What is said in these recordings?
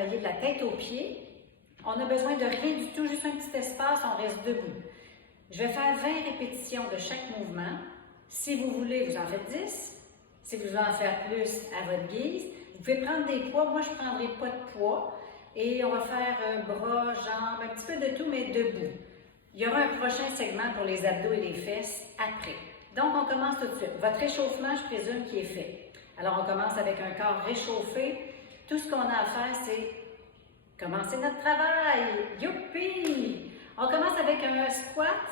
travailler de la tête aux pieds. On n'a besoin de rien du tout, juste un petit espace, on reste debout. Je vais faire 20 répétitions de chaque mouvement. Si vous voulez, vous en faites 10. Si vous voulez en faire plus, à votre guise. Vous pouvez prendre des poids. Moi, je ne prendrai pas de poids. Et on va faire bras, jambes, un petit peu de tout, mais debout. Il y aura un prochain segment pour les abdos et les fesses après. Donc, on commence tout de suite. Votre réchauffement, je présume, qui est fait. Alors, on commence avec un corps réchauffé. Tout ce qu'on a à faire, c'est commencer notre travail. Youpi! On commence avec un squat.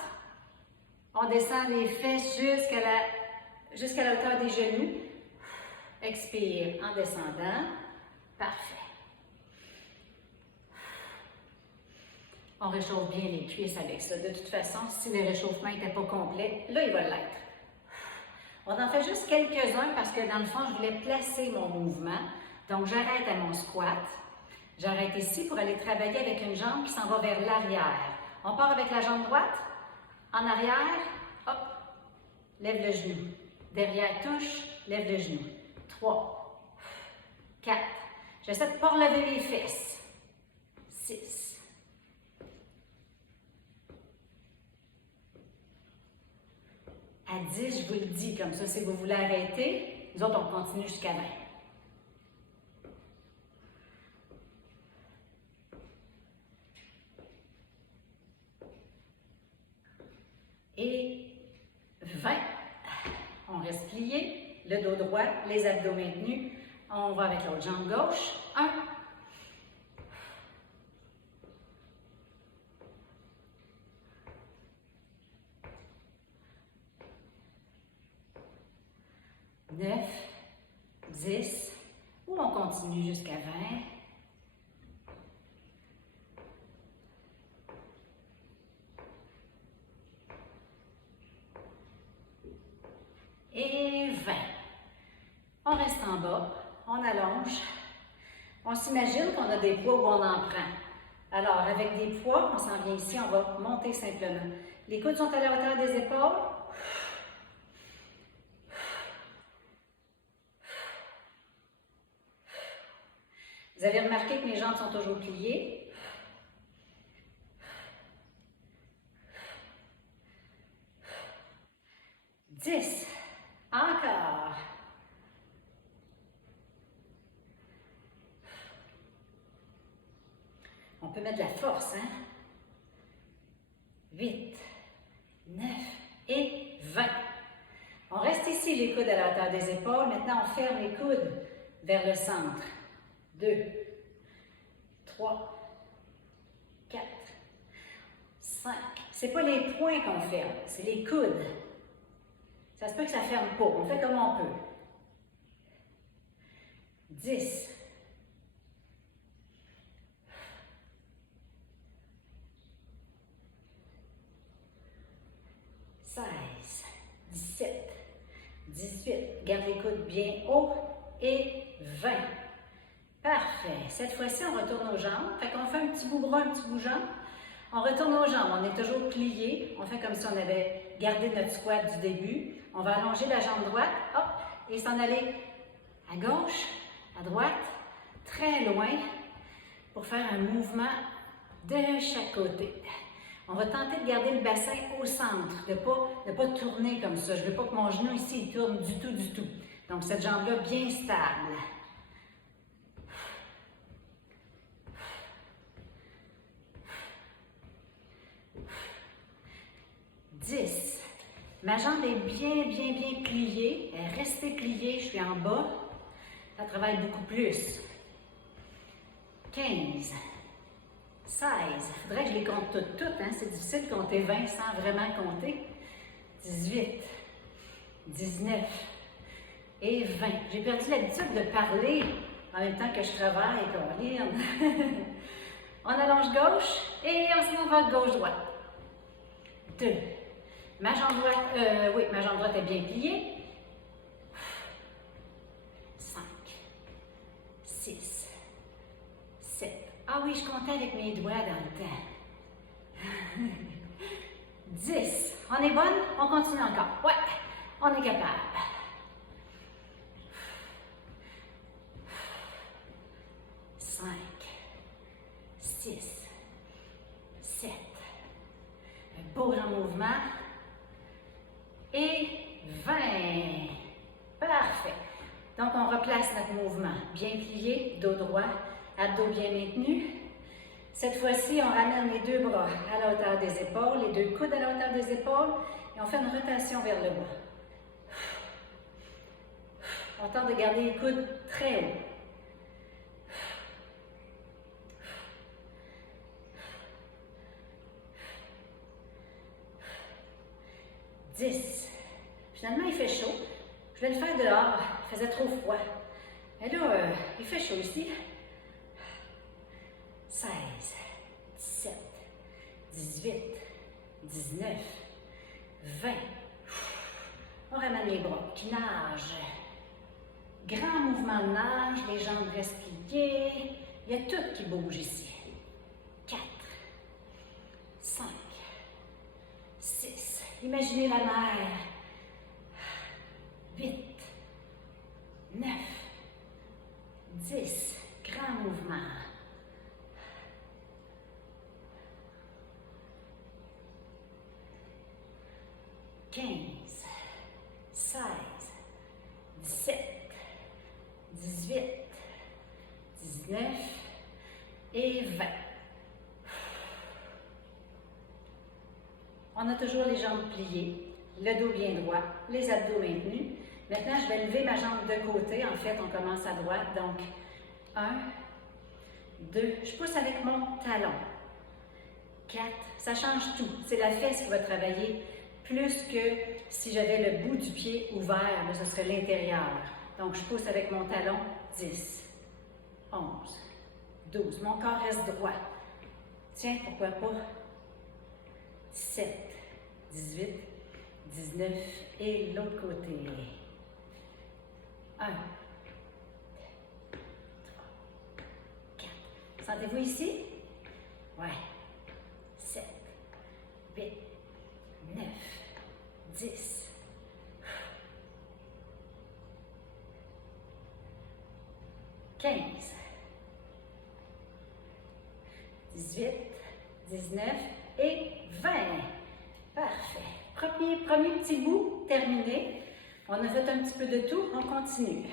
On descend les fesses jusqu'à la hauteur des genoux. Expire en descendant. Parfait. On réchauffe bien les cuisses avec ça. De toute façon, si le réchauffement n'était pas complet, là, il va l'être. On en fait juste quelques-uns parce que dans le fond, je voulais placer mon mouvement. Donc, j'arrête à mon squat. J'arrête ici pour aller travailler avec une jambe qui s'en va vers l'arrière. On part avec la jambe droite. En arrière, hop, lève le genou. Derrière, touche, lève le genou. 3, 4. J'essaie de ne pas relever les fesses. 6. À 10, je vous le dis, comme ça, si vous voulez arrêter, nous autres, on continue jusqu'à 20. Et 20. On reste plié, le dos droit, les abdos maintenus. On va avec l'autre jambe gauche. 1. 9, 10, ou on continue jusqu'à 20. Et 20. On reste en bas, on allonge. On s'imagine qu'on a des poids où on en prend. Alors, avec des poids, on s'en vient ici, on va monter simplement. Les coudes sont à la hauteur des épaules. Vous avez remarqué que mes jambes sont toujours pliées. « 10. Encore. On peut mettre de la force, hein? 8, 9 et 20. On reste ici, les coudes à la hauteur des épaules. Maintenant, on ferme les coudes vers le centre. 2, 3, 4, 5. Ce n'est pas les poings qu'on ferme, c'est les coudes. Ça se peut que ça ne ferme pas. On fait comme on peut. 10. 16, 17, 18. Garde les coudes bien haut. Et 20. Parfait. Cette fois-ci, on retourne aux jambes. Fait qu'on fait un petit bout bras, un petit bout jambe. On retourne aux jambes. On est toujours plié. On fait comme si on avait gardé notre squat du début. On va allonger la jambe droite. Hop. Et s'en aller à gauche, à droite, très loin pour faire un mouvement de chaque côté. On va tenter de garder le bassin au centre, de ne pas tourner comme ça. Je ne veux pas que mon genou ici il tourne du tout, du tout. Donc, cette jambe-là bien stable. 10. Ma jambe est bien pliée. Elle est restée pliée. Je suis en bas. Ça travaille beaucoup plus. 15. 16. Il faudrait que je les compte toutes. Hein? C'est difficile de compter 20 sans vraiment compter. 18. 19. Et 20. J'ai perdu l'habitude de parler en même temps que je travaille. On allonge gauche et on s'en va gauche-droite. 2. Ma jambe droite est bien pliée. 5. 6. 7. Ah oui, je comptais avec mes doigts dans le temps. 10. On est bonne? On continue encore. Ouais, on est capable. 5. 10, 7. Un beau grand mouvement. Et 20. Parfait. Donc, on replace notre mouvement. Bien plié, dos droit, abdos bien maintenus. Cette fois-ci, on ramène les deux bras à la hauteur des épaules, les deux coudes à la hauteur des épaules, et on fait une rotation vers le bas. On tente de garder les coudes très hauts. 10. Finalement, il fait chaud. Je vais le faire dehors. Il faisait trop froid. Et là, il fait chaud ici. 16, 17, 18, 19, 20. On ramène les bras qui nagent. Grand mouvement de nage, les jambes restent pliées. Il y a tout qui bouge ici. 4, 5, 6. Imaginez la mer. 8, 9, 10. Grand mouvement. 15, 16, 17, 18, 19 et 20. On a toujours les jambes pliées, le dos bien droit, les abdos maintenus. Maintenant, je vais lever ma jambe de côté. En fait, on commence à droite. Donc, 1, 2, je pousse avec mon talon. 4, ça change tout. C'est la fesse qui va travailler plus que si j'avais le bout du pied ouvert, mais ce serait l'intérieur. Donc, je pousse avec mon talon. 10, 11, 12. Mon corps reste droit. Tiens, pourquoi pas? 17, 18, 19 et l'autre côté. 1, 2, 3, 4. Sentez-vous ici? Ouais. 7, 8, 9, 10. 15, 18, 19 et 20. Parfait. Premier petit bout terminé. On a fait un petit peu de tout, on continue.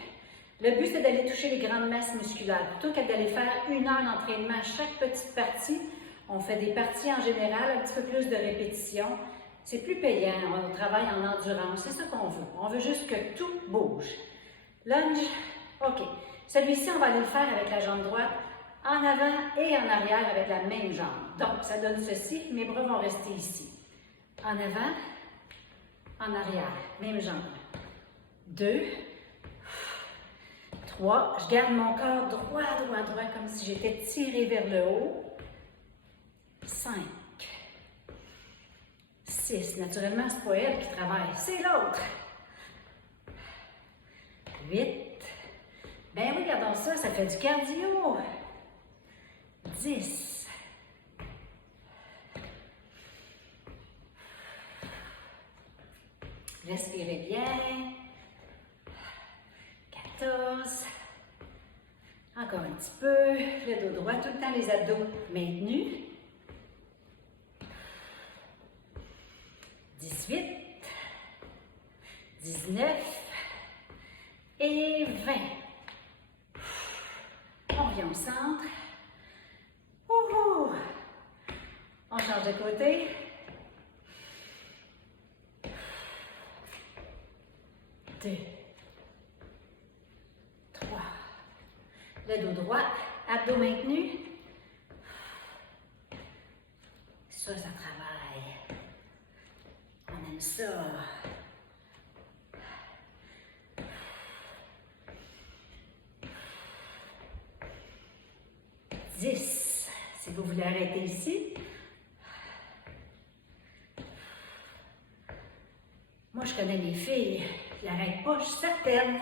Le but, c'est d'aller toucher les grandes masses musculaires. Plutôt que d'aller faire 1 heure d'entraînement à chaque petite partie, on fait des parties en général, un petit peu plus de répétitions. C'est plus payant, on travaille en endurance, c'est ça qu'on veut. On veut juste que tout bouge. Lunge, OK. Celui-ci, on va aller le faire avec la jambe droite, en avant et en arrière avec la même jambe. Donc, ça donne ceci, mes bras vont rester ici. En avant, en arrière, même jambe. 2, 3, je garde mon corps droit, droit, droit, comme si j'étais tiré vers le haut. 5, 6, naturellement, c'est pas elle qui travaille, c'est l'autre. 8, ben oui, regardons ça, ça fait du cardio. 10, respirez bien. 14, encore un petit peu, le dos droit, tout le temps les abdos maintenus. 18, 19 et 20. On revient au centre. Ouhou. On change de côté. 2, 3. Le dos droit, abdos maintenus. Ça travaille. On aime ça. 10. Si vous voulez arrêter ici. Moi, je connais les filles qui n'arrêtent pas, je suis certaine.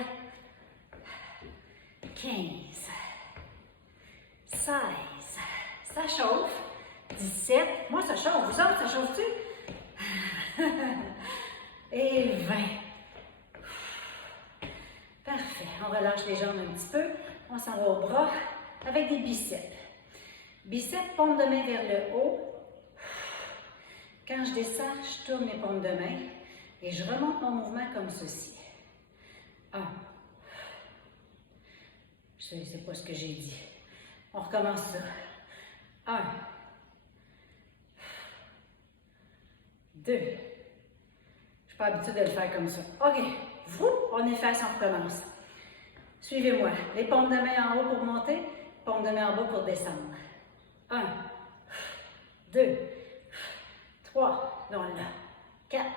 15, 16, ça chauffe. 17, moi ça chauffe, vous autres, ça chauffe-tu? Et 20. Parfait, on relâche les jambes un petit peu, on s'en va au bras avec des biceps. Biceps, paume de main vers le haut. Quand je descends, je tourne mes paumes de main et je remonte mon mouvement comme ceci. 1. Je ne sais pas ce que j'ai dit. On recommence ça. 1. 2. Je ne suis pas habituée de le faire comme ça. OK. On efface, on recommence. Suivez-moi. Les paumes de main en haut pour monter, paumes de main en bas pour descendre. 1, 2, 3, non là, 4,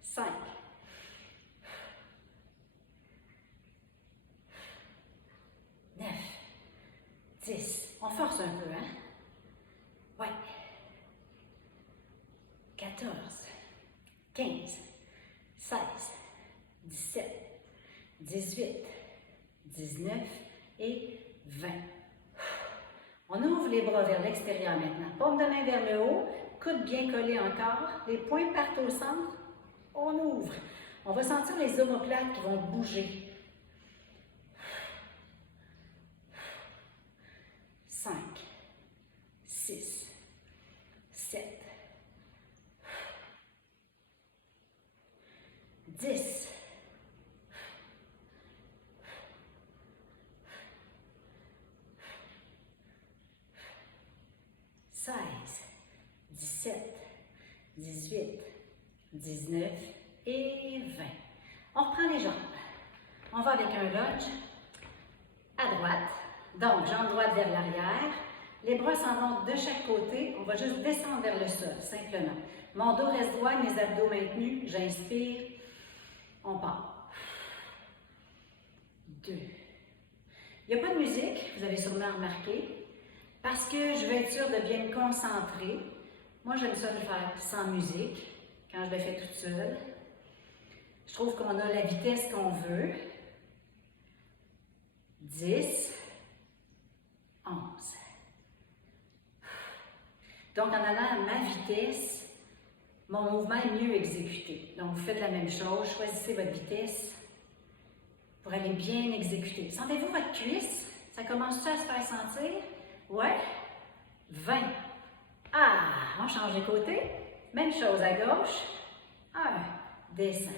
5, 9, 10. On force un peu, hein? Ouais. 14, 15, 16, 17, 18, 19 et 20. On ouvre les bras vers l'extérieur maintenant. Paume de main vers le haut, coude bien collé encore, les poings partent au centre, on ouvre. On va sentir les omoplates qui vont bouger. 5, 6, 7, 10, 16, 17, 18, 19 et 20. On reprend les jambes. On va avec un lunge à droite. Donc, jambe droite vers l'arrière. Les bras s'en vont de chaque côté. On va juste descendre vers le sol, simplement. Mon dos reste droit, mes abdos maintenus. J'inspire. On part. 2. Il n'y a pas de musique, vous avez sûrement remarqué. Parce que je veux être sûre de bien me concentrer. Moi, j'aime ça le faire sans musique, quand je le fais toute seule. Je trouve qu'on a la vitesse qu'on veut. 10, 11. Donc, en allant à ma vitesse, mon mouvement est mieux exécuté. Donc, vous faites la même chose, choisissez votre vitesse pour aller bien exécuter. Sentez-vous votre cuisse? Ça commence à se faire sentir? Ouais. 20. Ah, on change de côté. Même chose à gauche. 1. Descend.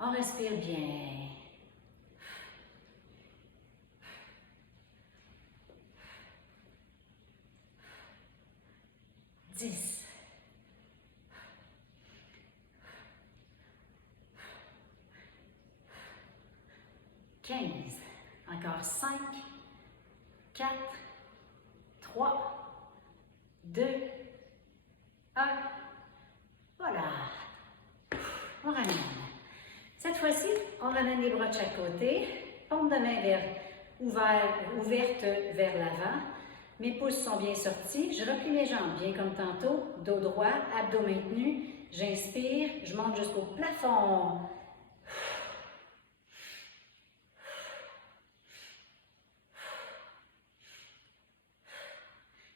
On respire bien. 10. 15. Encore 5, 4, 3, 2, 1. Voilà. On ramène. Cette fois-ci, on ramène les bras de chaque côté. Paume de main ouverte vers l'avant. Mes pouces sont bien sortis. Je replie mes jambes, bien comme tantôt. Dos droit, abdos maintenus. J'inspire, je monte jusqu'au plafond.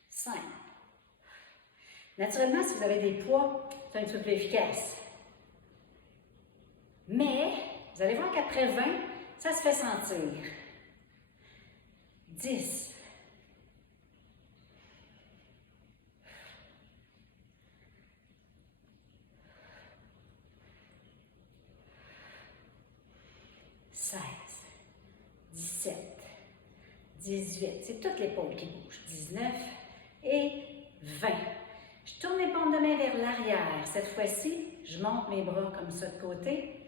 5. Naturellement, si vous avez des poids, c'est un petit peu plus efficace. Mais, vous allez voir qu'après 20, ça se fait sentir. 10. 16, 17, 18, c'est toute l'épaule qui bouge. 19 et 20. Je tourne mes paumes de main vers l'arrière. Cette fois-ci, je monte mes bras comme ça de côté.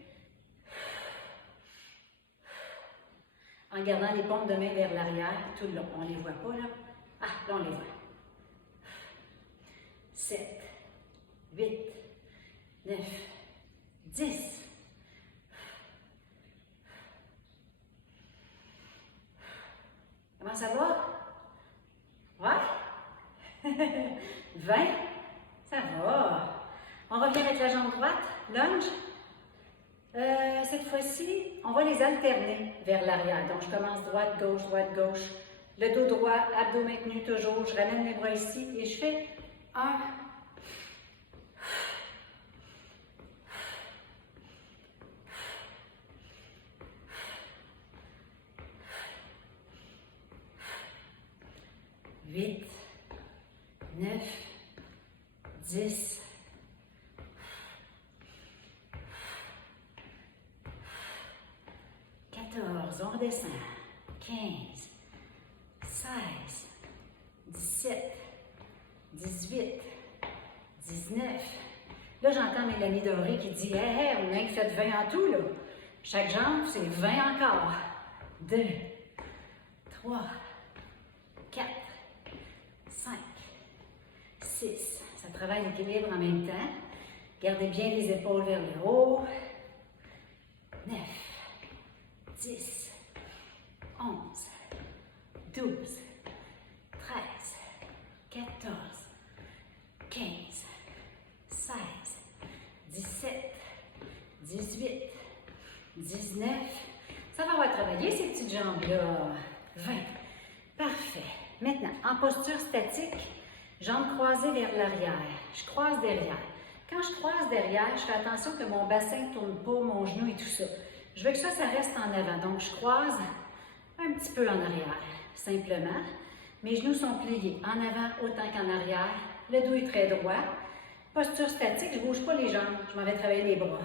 En gardant les paumes de main vers l'arrière tout le long. On ne les voit pas là. Ah, là on les voit. 7, 8, 9, 10. Comment ça va? Ouais? 20? Ça va. On revient avec la jambe droite, lunge. Cette fois-ci, on va les alterner vers l'arrière. Donc, je commence droite, gauche, le dos droit, abdos maintenus toujours. Je ramène mes bras ici et je fais 1, 2, 8, 9, 10, 14, on redescend, 15, 16, 17, 18, 19. Là, j'entends Mélanie Doré qui dit « Hey, hey, on a fait 20 en tout, là. Chaque jambe, c'est 20 encore. 2, 3, 4, 5, 6. Ça travaille l'équilibre en même temps. Gardez bien les épaules vers le haut. 9, 10, 11, 12, 13, 14, 15, 16, 17, 18, 19. Ça va avoir travaillé ces petites jambes-là. 20. Parfait. Maintenant, en posture statique, jambes croisées vers l'arrière. Je croise derrière. Quand je croise derrière, je fais attention que mon bassin ne tourne pas, mon genou et tout ça. Je veux que ça reste en avant. Donc, je croise un petit peu en arrière, simplement. Mes genoux sont pliés en avant autant qu'en arrière. Le dos est très droit. Posture statique, je ne bouge pas les jambes. Je m'en vais travailler les bras.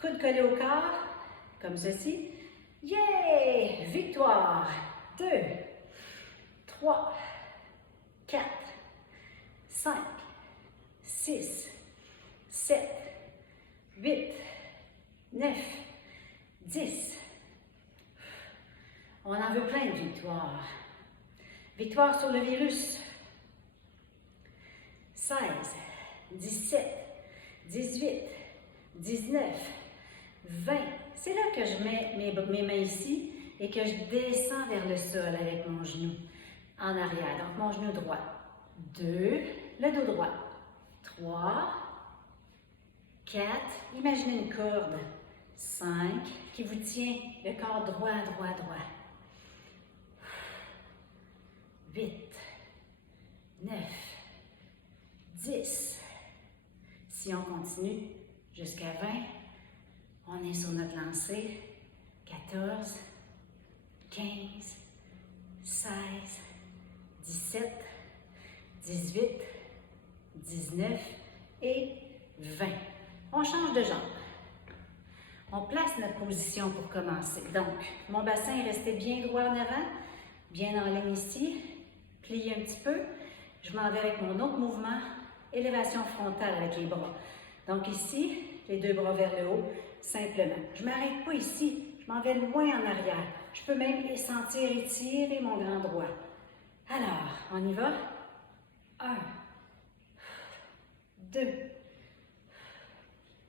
Coude collé au corps, comme ceci. Yeah! Victoire! 2, 3, 4, 5, 6, 7, 8, 9, 10. On en veut plein de victoires. Victoire sur le virus. 16, 17, 18, 19, 20. C'est là que je mets mes mains ici et que je descends vers le sol avec mon genou en arrière. Donc, mon genou droit. 2, le dos droit. 3, 4, imaginez une corde. 5, qui vous tient le corps droit, droit, droit. 8, 9, 10. Si on continue jusqu'à 20, on est sur notre lancée. 14, 15, 16, 17, 18, 19 et 20. On change de jambe. On place notre position pour commencer. Donc, mon bassin est resté bien droit en avant, bien en ligne ici, plié un petit peu. Je m'en vais avec mon autre mouvement, élévation frontale avec les bras. Donc ici, les deux bras vers le haut, simplement. Je ne m'arrête pas ici, je m'en vais loin en arrière. Je peux même sentir étirer mon grand droit. Alors, on y va. 1, 2,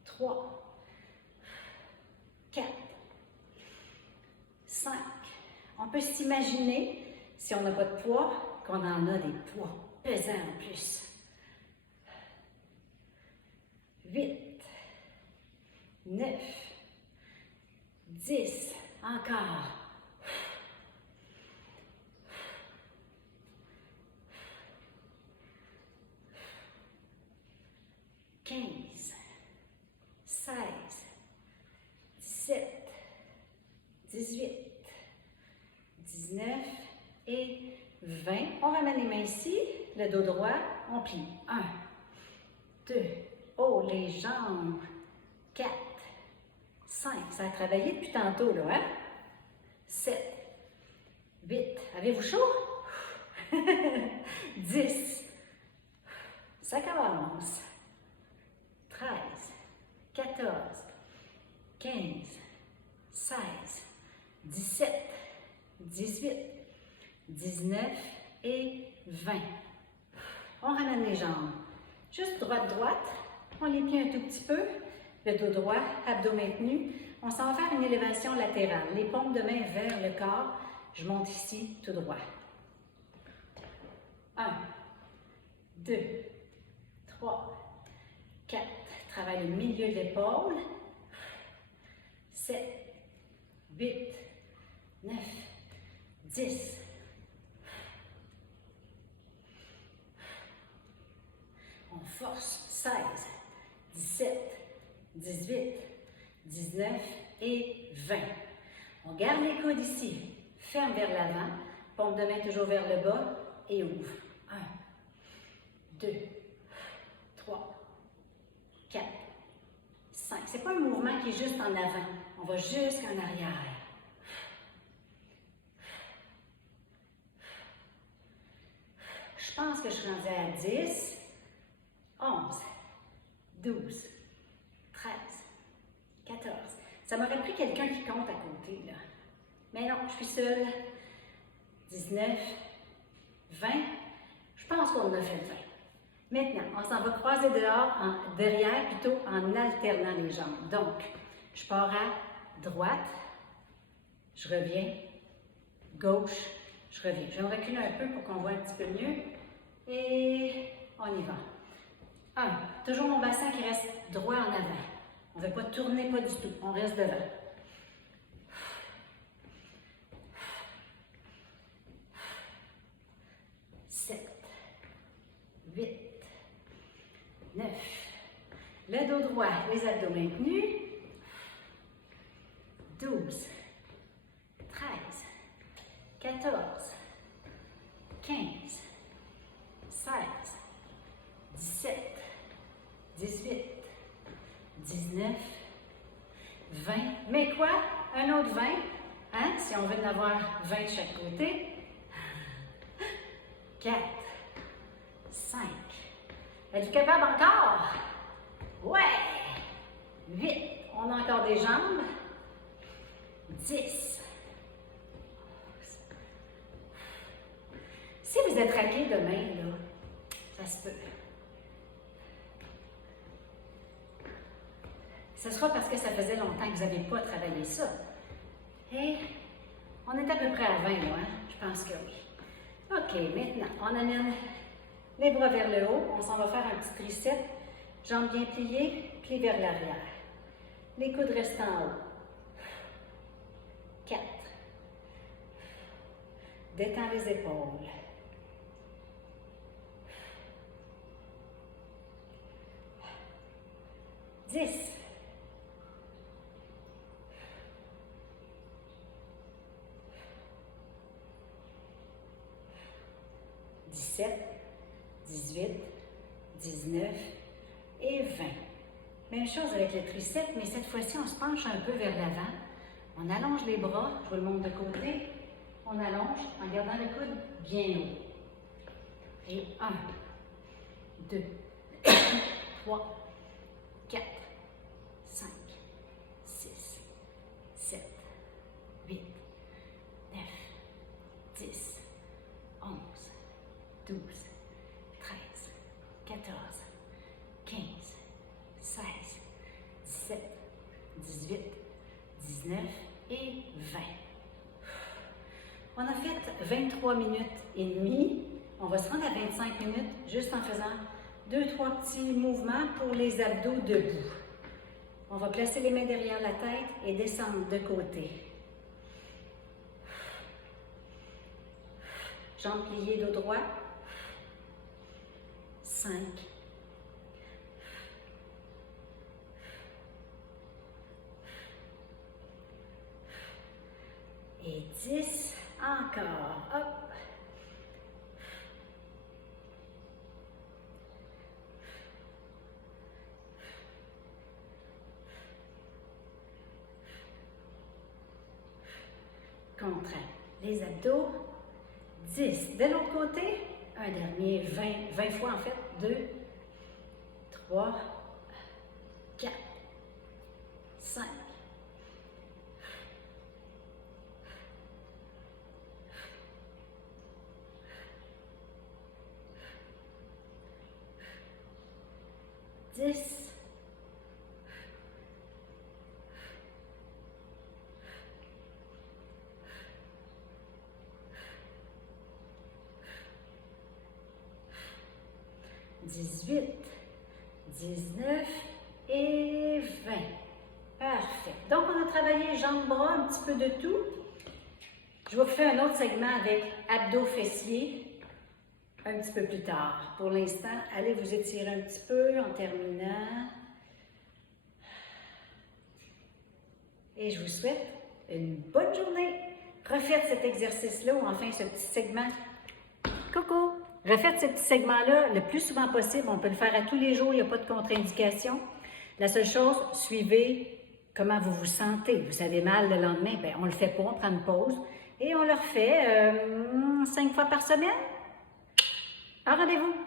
3, 4, 5. On peut s'imaginer, si on n'a pas de poids, qu'on en a des poids pesants en plus. 8, 9, 10, encore. 15, 16, 17, 18, 19 et 20. On ramène les mains ici, le dos droit, on plie. 1, 2, oh, les jambes. 4, 5, ça a travaillé depuis tantôt, là, hein? 7, 8, avez-vous chaud? 10, ça commence. 13, 14, 15, 16, 17, 18, 19 et 20. On ramène les jambes. Juste droite-droite. On les plie un tout petit peu. Le dos droit, abdos maintenus. On s'en va faire une élévation latérale. Les paumes de main vers le corps. Je monte ici, tout droit. 1, 2, 3, 4. Travaille le milieu de l'épaule. 7, 8, 9, 10. On force. 16, 17, 18, 19 et 20. On garde les coudes ici. Ferme vers l'avant. Paume de main toujours vers le bas. et ouvre. 1, 2, 3, 4, 5. Ce n'est pas un mouvement qui est juste en avant. On va jusqu'en arrière. Je pense que je suis rendue à 10, 11, 12, 13, 14. Ça m'aurait pris quelqu'un qui compte à côté, là. Mais non, je suis seule. 19, 20. Je pense qu'on a fait 20. Maintenant, on s'en va croiser dehors, derrière, plutôt en alternant les jambes. Donc, je pars à droite, je reviens, gauche, je reviens. Je vais me reculer un peu pour qu'on voit un petit peu mieux. Et on y va. 1. Toujours mon bassin qui reste droit en avant. On ne va pas tourner, pas du tout. On reste devant. 7, 8, 9. Le dos droit, les abdos maintenus. 12, 13, 14, 15, 16, 17, 18, 19, 20. Mais quoi? Un autre 20? Hein? Si on veut en avoir 20 de chaque côté. 4, 5. Êtes-vous capable encore? Ouais! 8. On a encore des jambes. 10. Si vous êtes raqué demain, là, ça se peut. Ce sera parce que ça faisait longtemps que vous n'avez pas travaillé ça. Et on est à peu près à 20, là, hein? Je pense que oui. OK, maintenant, on amène les bras vers le haut. On s'en va faire un petit tricep. Jambes bien pliées, pieds vers l'arrière. Les coudes restent en haut. 4. Détends les épaules. 10. 17, 18, 19 et 20. Même chose avec le triceps, mais cette fois-ci, on se penche un peu vers l'avant. On allonge les bras, je vous le montre de côté. On allonge en gardant le coude bien haut. Et 1, 2, 3, 4, 5, 6, 7, 8, 9, 10, 11, 12, 13, 14, 15, 16, 17, 18, 19 et 20. On a fait 23 minutes et demie. On va se rendre à 25 minutes juste en faisant 2-3 petits mouvements pour les abdos debout. On va placer les mains derrière la tête et descendre de côté. Jambes pliées, dos droit. 5. Et 10. Encore. Hop. Contraint les abdos. 10. De l'autre côté, un dernier 20 fois en fait. 2, 3, 4, 5. 10. 18, 19 et 20. Parfait. Donc, on a travaillé jambes, bras, un petit peu de tout. Je vais vous faire un autre segment avec abdos fessiers un petit peu plus tard. Pour l'instant, allez vous étirer un petit peu en terminant. Et je vous souhaite une bonne journée. Refaites cet exercice-là ou enfin ce petit segment. Coucou! Refaites ces petits segments-là le plus souvent possible. On peut le faire à tous les jours, il n'y a pas de contre-indication. La seule chose, suivez comment vous vous sentez. Vous avez mal le lendemain, bien, on ne le fait pas, on prend une pause et on le refait 5 fois par semaine. Un rendez-vous.